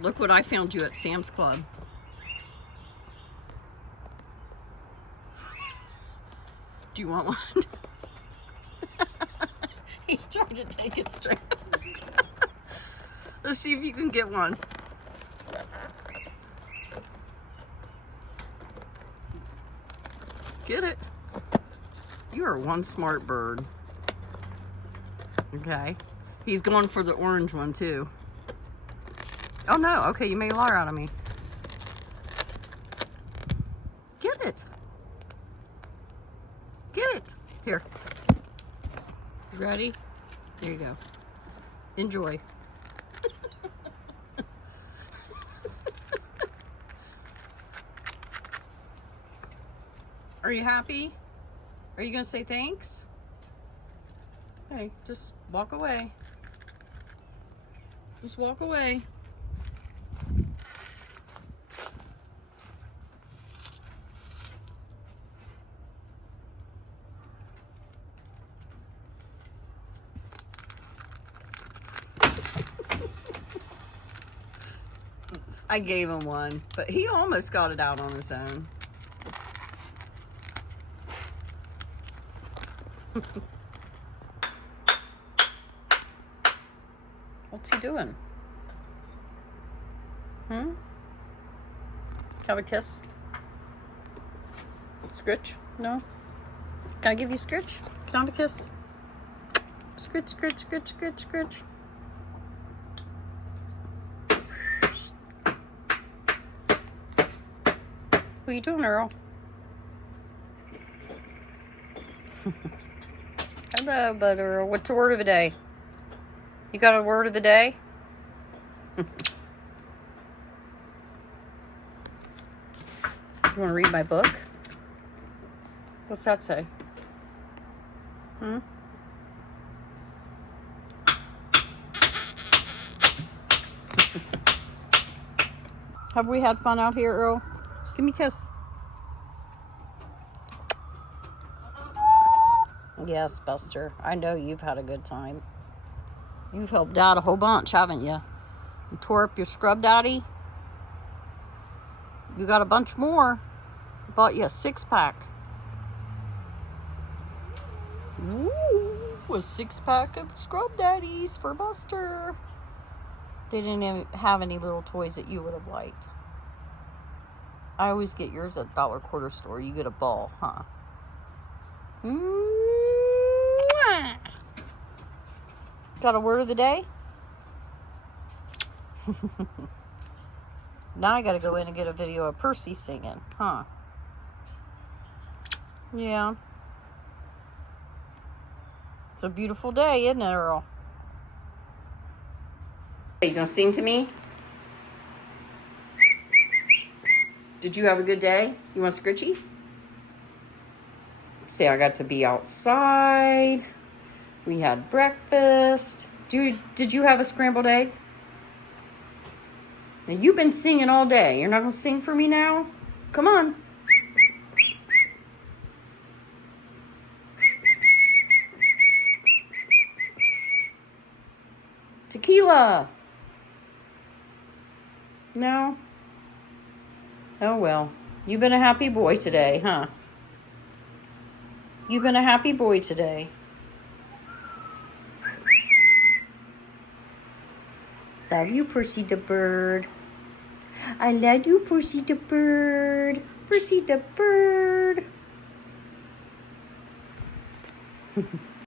Look what I found you at Sam's Club. Do you want one? He's trying to take it straight. Let's see if you can get one. Get it. You are one smart bird. Okay. He's going for the orange one too. Oh no, okay, you made a liar out of me. Get it. Get it. Here. Ready? There you go. Enjoy. Are you happy? Are you gonna say thanks? Hey, just walk away. Just walk away. I gave him one, but he almost got it out on his own. What's he doing? Have a kiss? Scritch? No? Can I give you scritch? Can I have a kiss? Scritch, scritch, scritch, scritch, scritch. What are you doing, Earl? Hello, bud Earl. What's the word of the day? You got a word of the day? You want to read my book? What's that say? Have we had fun out here, Earl? Give me a kiss. Yes, Buster. I know you've had a good time. You've helped out a whole bunch, haven't you? You tore up your scrub daddy. You got a bunch more. Bought you a 6-pack. Ooh, a 6-pack of scrub daddies for Buster. They didn't even have any little toys that you would have liked. I always get yours at Dollar Quarter Store. You get a ball, huh? Mwah. Got a word of the day? Now I gotta go in and get a video of Percy singing, huh? Yeah. It's a beautiful day, isn't it, Earl? Hey, you gonna sing to me? Did you have a good day? You want a scritchy? Say I got to be outside. We had breakfast. Did you have a scrambled egg? Now you've been singing all day. You're not gonna sing for me now? Come on. Tequila. No? Oh well. You've been a happy boy today, huh? You've been a happy boy today. Love you, Percy the bird. I love you, Percy the bird. Percy the bird.